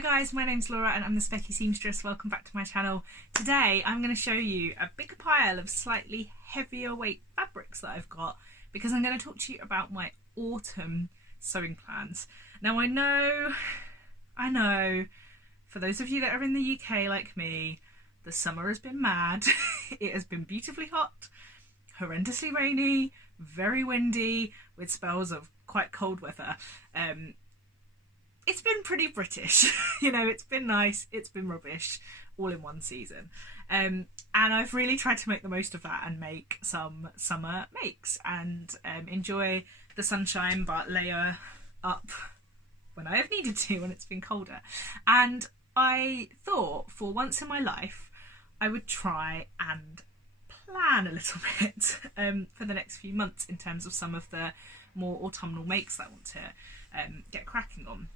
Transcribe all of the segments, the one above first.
Hi guys, my name's Laura and I'm the Specky Seamstress. Welcome back to my channel. Today I'm going to show you a big pile of slightly heavier weight fabrics that I've got because I'm going to talk to you about my autumn sewing plans. Now I know, for those of you that are in the UK like me, the summer has been mad. It has been beautifully hot, horrendously rainy, very windy, with spells of quite cold weather. It's been pretty British, you know, it's been nice, it's been rubbish, all in one season. And I've really tried to make the most of that and make some summer makes and enjoy the sunshine but layer up when I have needed to when it's been colder. And I thought for once in my life I would try and plan a little bit for the next few months in terms of some of the more autumnal makes that I want to get cracking on.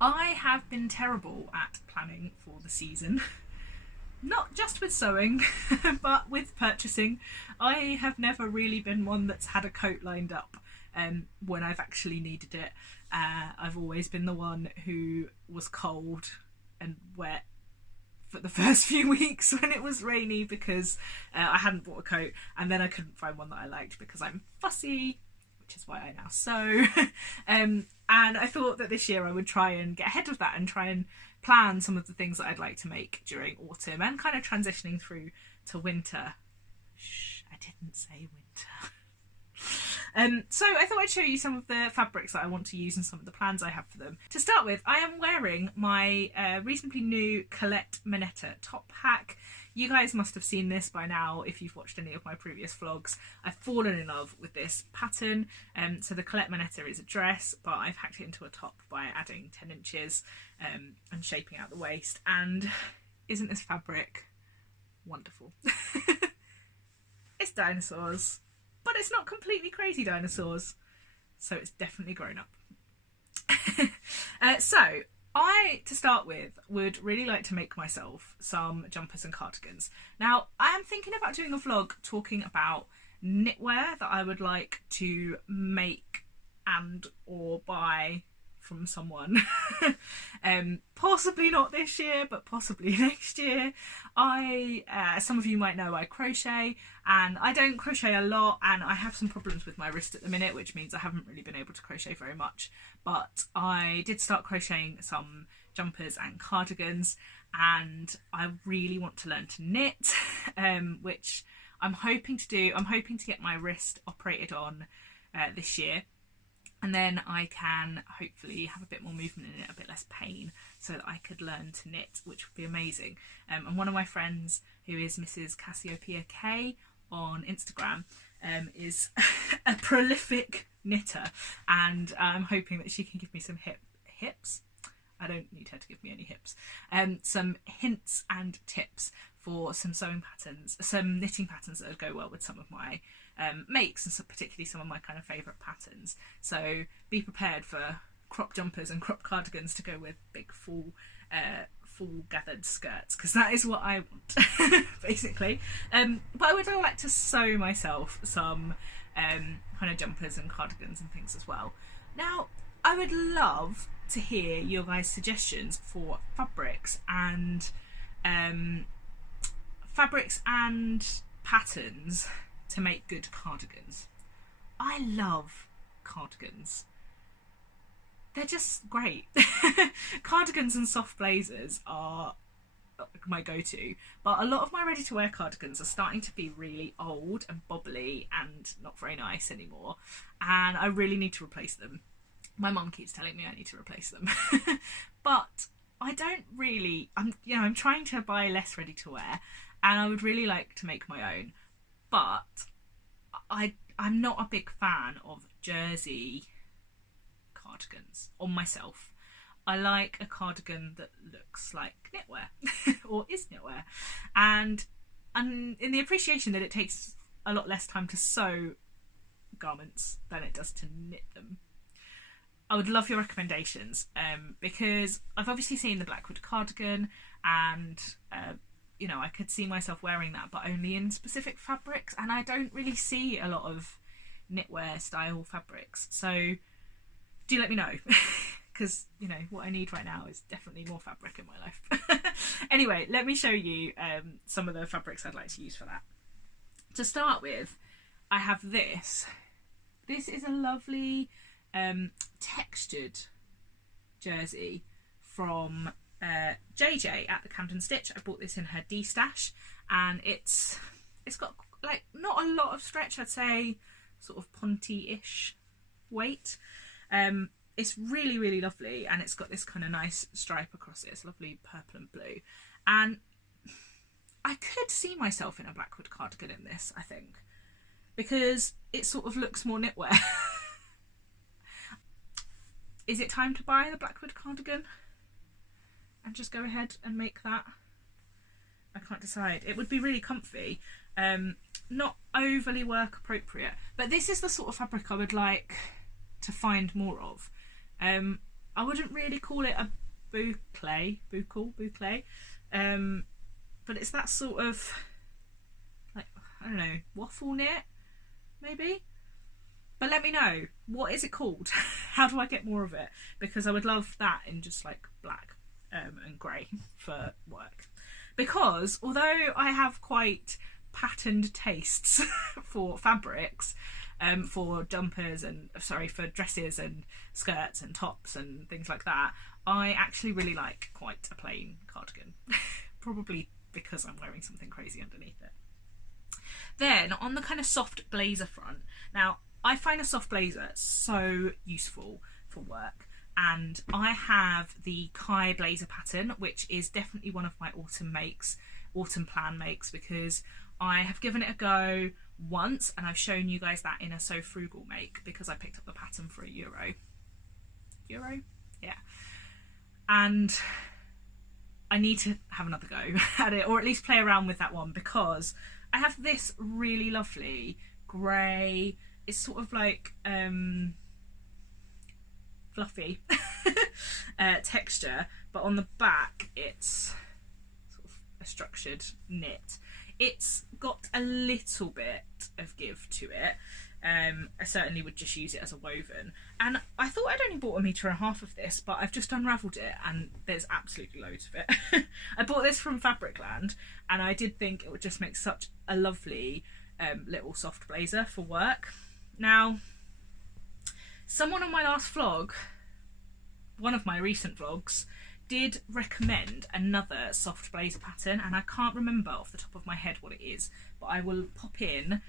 I have been terrible at planning for the season, not just with sewing, but with purchasing. I have never really been one that's had a coat lined up when I've actually needed it. I've always been the one who was cold and wet for the first few weeks when it was rainy because I hadn't bought a coat, and then I couldn't find one that I liked because I'm fussy, which is why I now sew. And I thought that this year I would try and get ahead of that and try and plan some of the things that I'd like to make during autumn and kind of transitioning through to winter. Shh, I didn't say winter. So I thought I'd show you some of the fabrics that I want to use and some of the plans I have for them. To start with, I am wearing my reasonably new Colette Moneta top hack. You guys must have seen this by now if you've watched any of my previous vlogs. I've fallen in love with this pattern. So the Colette Moneta is a dress, but I've hacked it into a top by adding 10 inches and shaping out the waist. And isn't this fabric wonderful? It's dinosaurs, but it's not completely crazy dinosaurs. So it's definitely grown up. So I, to start with, would really like to make myself some jumpers and cardigans. Now, I am thinking about doing a vlog talking about knitwear that I would like to make and or buy from someone. Possibly not this year, but possibly next year. Some of you might know I crochet, and I don't crochet a lot, and I have some problems with my wrist at the minute, which means I haven't really been able to crochet very much. But I did start crocheting some jumpers and cardigans, and I really want to learn to knit, which I'm hoping to do. I'm hoping to get my wrist operated on this year. And then I can hopefully have a bit more movement in it, a bit less pain, so that I could learn to knit, which would be amazing. And one of my friends, who is Mrs. Cassiopeia K on Instagram, is a prolific knitter, and I'm hoping that she can give me some hips. I don't need her to give me any hips. Some hints and tips for some sewing patterns, some knitting patterns that would go well with some of my makes, and so particularly some of my kind of favourite patterns. So be prepared for crop jumpers and crop cardigans to go with big full gathered skirts, because that is what I want basically. But I would like to sew myself some kind of jumpers and cardigans and things as well. Now I would love to hear your guys' suggestions for fabrics and patterns to make good cardigans. I love cardigans. They're just great. Cardigans and soft blazers are my go-to, but a lot of my ready-to-wear cardigans are starting to be really old and bobbly and not very nice anymore, and I really need to replace them. My mum keeps telling me I need to replace them. But I don't really, I'm trying to buy less ready-to-wear, and I would really like to make my own. But I'm not a big fan of jersey cardigans on myself. I like a cardigan that looks like knitwear or is knitwear, and in the appreciation that it takes a lot less time to sew garments than it does to knit them. I would love your recommendations, because I've obviously seen the Blackwood cardigan, and you know, I could see myself wearing that, but only in specific fabrics, and I don't really see a lot of knitwear style fabrics. So do let me know, because, you know, what I need right now is definitely more fabric in my life. Anyway, let me show you some of the fabrics I'd like to use for that. To start with, I have this. This is a lovely textured jersey from JJ at the Camden Stitch. I bought this in her D-stash, and it's got like not a lot of stretch, I'd say sort of ponty-ish weight. It's really, really lovely, and it's got this kind of nice stripe across it. It's lovely purple and blue, and I could see myself in a Blackwood cardigan in this, I think, because it sort of looks more knitwear. Is it time to buy the Blackwood cardigan and just go ahead and make that? I can't decide. It would be really comfy, not overly work appropriate, but this is the sort of fabric I would like to find more of. I wouldn't really call it a boucle, but it's that sort of, like, I don't know, waffle knit, maybe? But let me know, what is it called? How do I get more of it? Because I would love that in just like black and grey for work. Because although I have quite patterned tastes for fabrics, for jumpers and, for dresses and skirts and tops and things like that, I actually really like quite a plain cardigan. Probably because I'm wearing something crazy underneath it. Then on the kind of soft blazer front, now I find a soft blazer so useful for work, and I have the Kai blazer pattern, which is definitely one of my autumn plan makes, because I have given it a go once and I've shown you guys that in a So Frugal make, because I picked up the pattern for €1. Yeah. And I need to have another go at it, or at least play around with that one, because I have this really lovely grey, it's sort of like fluffy texture, but on the back it's sort of a structured knit. It's got a little bit of give to it. I certainly would just use it as a woven, and I thought I'd only bought 1.5 meters of this, but I've just unravelled it and there's absolutely loads of it. I bought this from Fabricland, and I did think it would just make such a lovely little soft blazer for work. Now, someone on my last vlog, one of my recent vlogs, did recommend another soft blazer pattern, and I can't remember off the top of my head what it is, but I will pop in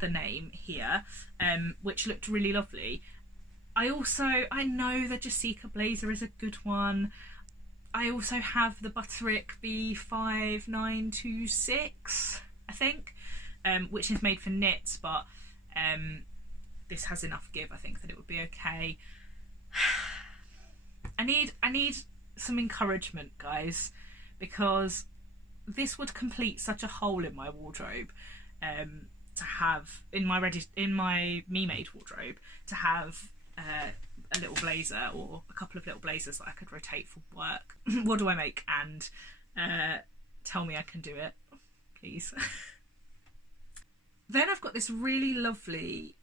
the name here, which looked really lovely. I know the Jessica blazer is a good one. I also have the Butterick B5926, I think, which is made for knits, but this has enough give, I think, that it would be okay. I need some encouragement, guys, because this would complete such a hole in my wardrobe, to have in my me-made wardrobe, to have a little blazer or a couple of little blazers that I could rotate for work. What do I make? And tell me I can do it, please. Then I've got this really lovely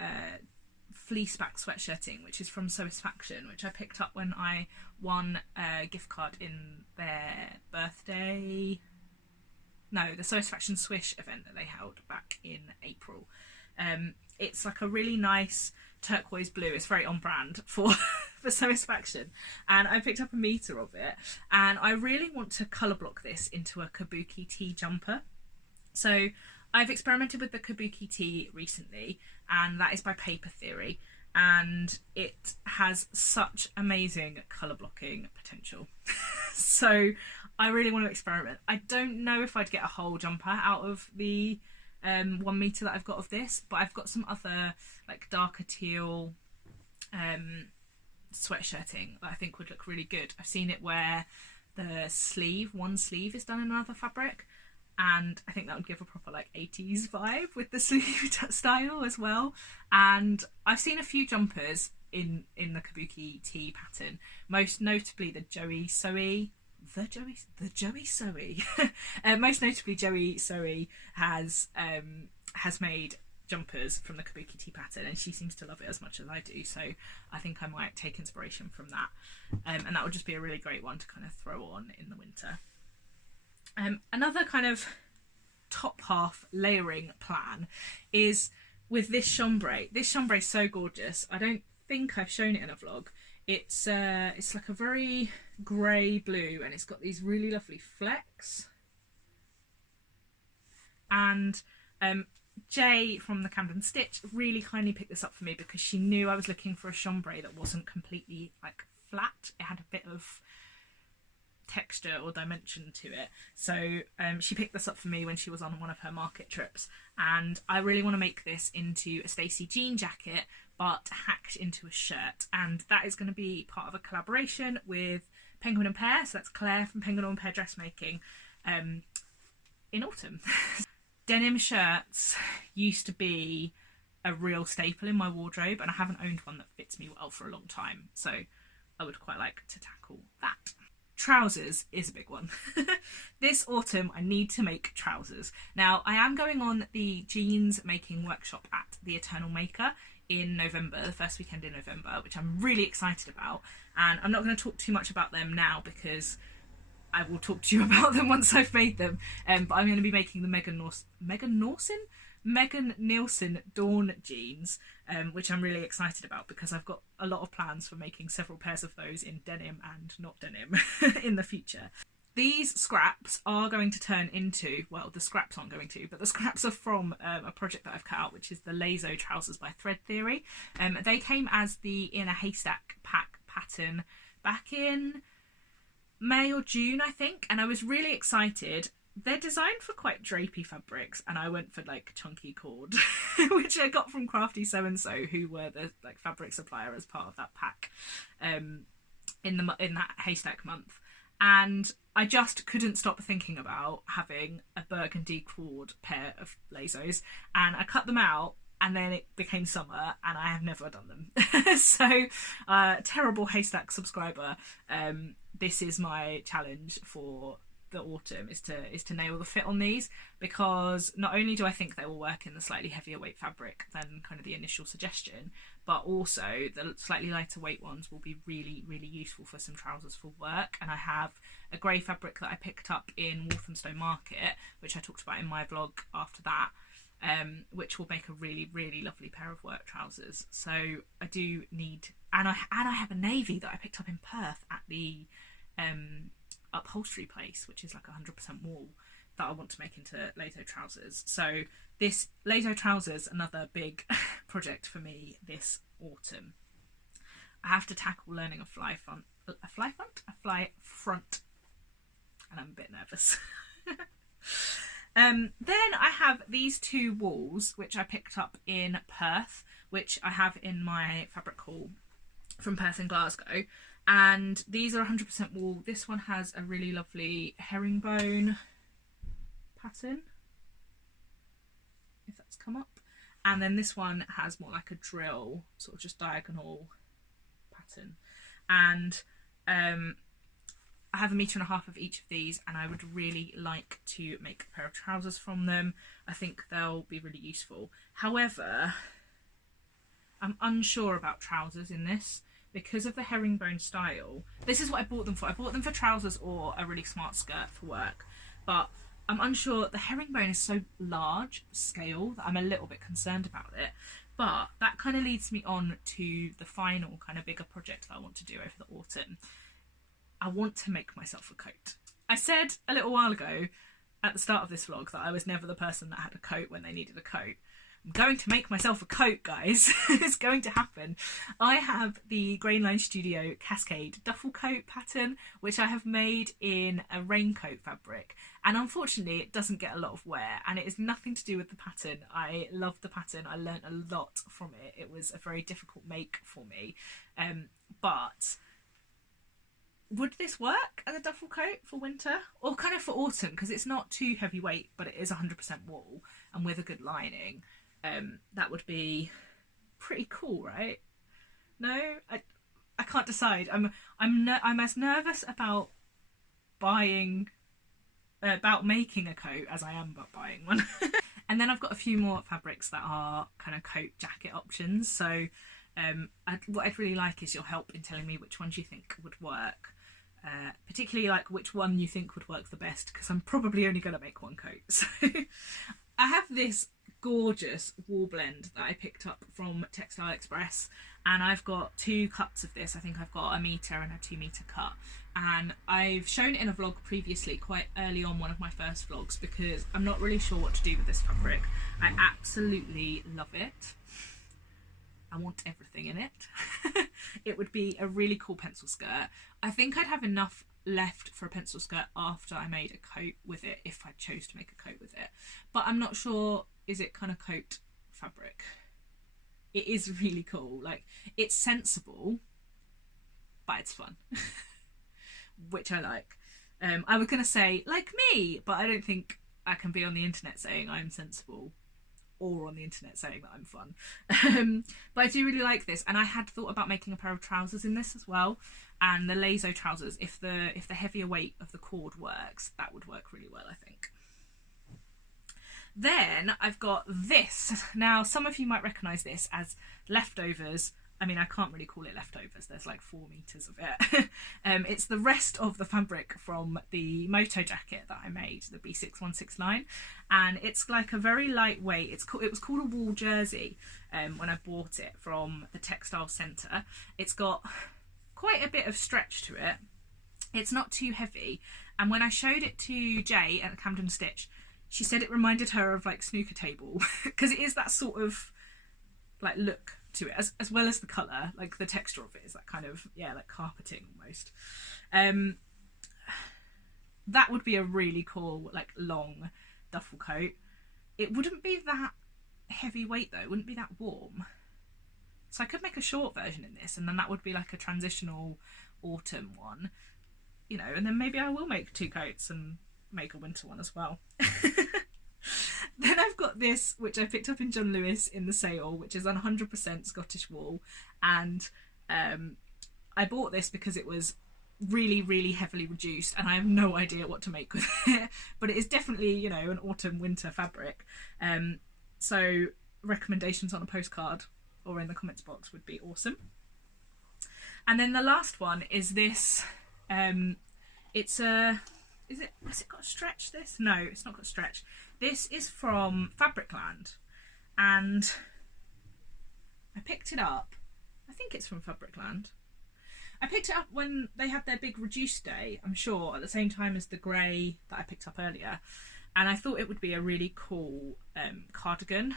fleece back sweatshirting, which is from Satisfaction, which I picked up when I won a gift card in their the Satisfaction Swish event that they held back in April. It's like a really nice turquoise blue. It's very on brand for Satisfaction, and I picked up 1 meter of it, and I really want to colour block this into a Kabuki tee jumper. So I've experimented with the Kabuki tee recently, and that is by Paper Theory, and it has such amazing colour blocking potential. So I really want to experiment. I don't know if I'd get a whole jumper out of the 1 meter that I've got of this, but I've got some other like darker teal sweatshirting that I think would look really good. I've seen it where the one sleeve is done in another fabric, and I think that would give a proper like 80s vibe with the sleeve style as well. And I've seen a few jumpers in the Kabuki tee pattern, most notably the Joey Soe. Most notably Joey Soe has made jumpers from the Kabuki tee pattern, and she seems to love it as much as I do, so I think I might take inspiration from that, and that would just be a really great one to kind of throw on in the winter. Another kind of top half layering plan is with this chambray. This chambray is so gorgeous. I don't think I've shown it in a vlog. It's like a very grey blue, and it's got these really lovely flecks. And Jay from the Camden Stitch really kindly picked this up for me because she knew I was looking for a chambray that wasn't completely like flat. It had a bit of texture or dimension to it, so she picked this up for me when she was on one of her market trips, and I really want to make this into a Stacey jean jacket but hacked into a shirt, and that is going to be part of a collaboration with Penguin and Pear, so that's Claire from Penguin and Pear Dressmaking, in autumn. Denim shirts used to be a real staple in my wardrobe, and I haven't owned one that fits me well for a long time, so I would quite like to tackle that. Trousers is a big one. This autumn I need to make trousers. Now I am going on the jeans making workshop at the Eternal Maker in November, the first weekend in November, which I'm really excited about, and I'm not going to talk too much about them now because I will talk to you about them once I've made them, but I'm going to be making the Megan Nielsen Dawn jeans, which I'm really excited about because I've got a lot of plans for making several pairs of those in denim and not denim in the future. These scraps are going to turn into, well, the scraps aren't going to, but the scraps are from a project that I've cut out, which is the Lazo Trousers by Thread Theory. They came as the In a Haystack pack pattern back in May or June, I think, and I was really excited. They're designed for quite drapey fabrics, and I went for like chunky cord, which I got from Crafty So and So, who were the like fabric supplier as part of that pack in that haystack month. And I just couldn't stop thinking about having a burgundy cord pair of Lazos, and I cut them out, and then it became summer and I have never done them. So terrible haystack subscriber, this is my challenge for the autumn, is to nail the fit on these, because not only do I think they will work in the slightly heavier weight fabric than kind of the initial suggestion, but also the slightly lighter weight ones will be really, really useful for some trousers for work. And I have a grey fabric that I picked up in Walthamstow Market, which I talked about in my vlog after that, which will make a really, really lovely pair of work trousers. So I do need, and I have a navy that I picked up in Perth at the upholstery place, which is like 100% wool, that I want to make into Lazo trousers. So this Lazo trousers, another big project for me this autumn. I have to tackle learning a fly front, and I'm a bit nervous. Then I have these two wools, which I picked up in Perth, which I have in my fabric haul from Perth and Glasgow. And these are 100% wool. This one has a really lovely herringbone pattern, if that's come up. And then this one has more like a drill, sort of just diagonal pattern. And I have 1.5 meters of each of these, and I would really like to make a pair of trousers from them. I think they'll be really useful. However, I'm unsure about trousers in this, because of the herringbone style. This is what I bought them for. I bought them for trousers or a really smart skirt for work, but I'm unsure. The herringbone is so large scale that I'm a little bit concerned about it. But that kind of leads me on to the final kind of bigger project that I want to do over the autumn. I want to make myself a coat. I said a little while ago at the start of this vlog that I was never the person that had a coat when they needed a coat. I'm going to make myself a coat, guys. It's going to happen. I have the Grainline Studio Cascade duffel coat pattern, which I have made in a raincoat fabric. And unfortunately, it doesn't get a lot of wear, and it is nothing to do with the pattern. I love the pattern. I learned a lot from it. It was a very difficult make for me. But would this work as a duffel coat for winter, or kind of for autumn? Because it's not too heavyweight, but it is 100% wool and with a good lining. That would be pretty cool, right? No, I can't decide. I'm as nervous about making a coat as I am about buying one. And then I've got a few more fabrics that are kind of coat jacket options. So what I'd really like is your help in telling me which ones you think would work. Particularly like which one you think would work the best, because I'm probably only going to make one coat. So I have this gorgeous wool blend that I picked up from Textile Express, and I've got 2 cuts of this. I think I've got a metre and a 2 metre cut, and I've shown it in a vlog previously, quite early on, one of my first vlogs, because I'm not really sure what to do with this fabric. I absolutely love it. I want everything in it. It would be a really cool pencil skirt. I think I'd have enough left for a pencil skirt after I made a coat with it, if I chose to make a coat with it. But I'm not sure, is it kind of coat fabric? It is really cool. Like, it's sensible, but it's fun, which I like. I was going to say, like me, but I don't think I can be on the internet saying I'm sensible, or on the internet saying that I'm fun. But I do really like this, and I had thought about making a pair of trousers in this as well. And the Lazo trousers, if the heavier weight of the cord works, that would work really well, I think. Then I've got this. Now, some of you might recognise this as leftovers. I mean, I can't really call it leftovers. There's like 4 meters of it. It's the rest of the fabric from the moto jacket that I made, the B6169, and it's like a very lightweight. It was called a wool jersey when I bought it from the textile centre. It's got quite a bit of stretch to it. It's not too heavy, and when I showed it to Jay at Camden Stitch, she said it reminded her of like snooker table, because it is that sort of like look to it, as well as the colour. Like the texture of it is that kind of, yeah, like carpeting almost. That would be a really cool like long duffel coat. It wouldn't be that heavy weight though, it wouldn't be that warm. So I could make a short version in this, and then that would be like a transitional autumn one, you know, and then maybe I will make 2 coats and make a winter one as well. Then I've got this, which I picked up in John Lewis in the sale, which is 100% Scottish wool, and I bought this because it was really, really heavily reduced, and I have no idea what to make with it, but it is definitely, you know, an autumn winter fabric. So recommendations on a postcard or in the comments box would be awesome. And then the last one is this. It's a, has it got a stretch, this? No, it's not got a stretch. This is from Fabricland, and I picked it up. I think it's from Fabricland. I picked it up when they had their big reduced day, I'm sure, at the same time as the grey that I picked up earlier. And I thought it would be a really cool cardigan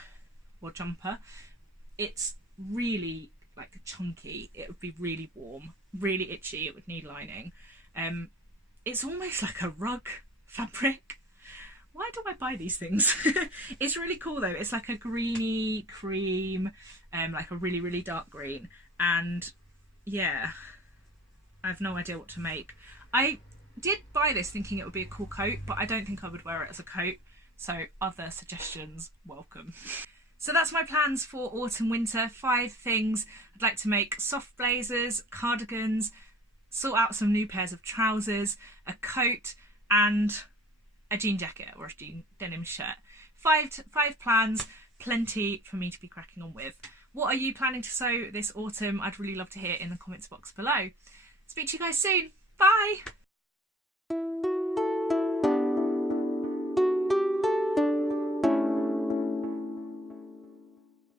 or jumper. It's really like chunky. It would be really warm, really itchy. It would need lining. It's almost like a rug fabric. Why do I buy these things? It's really cool though. It's like a greeny cream, like a really, really dark green. And yeah, I have no idea what to make. I did buy this thinking it would be a cool coat, but I don't think I would wear it as a coat. So other suggestions, welcome. So that's my plans for autumn winter. 5 things. I'd like to make soft blazers, cardigans, sort out some new pairs of trousers, a coat, and a jean jacket or a jean denim shirt. 5 plans, plenty for me to be cracking on with. What are you planning to sew this autumn? I'd really love to hear in the comments box below. Speak to you guys soon. Bye!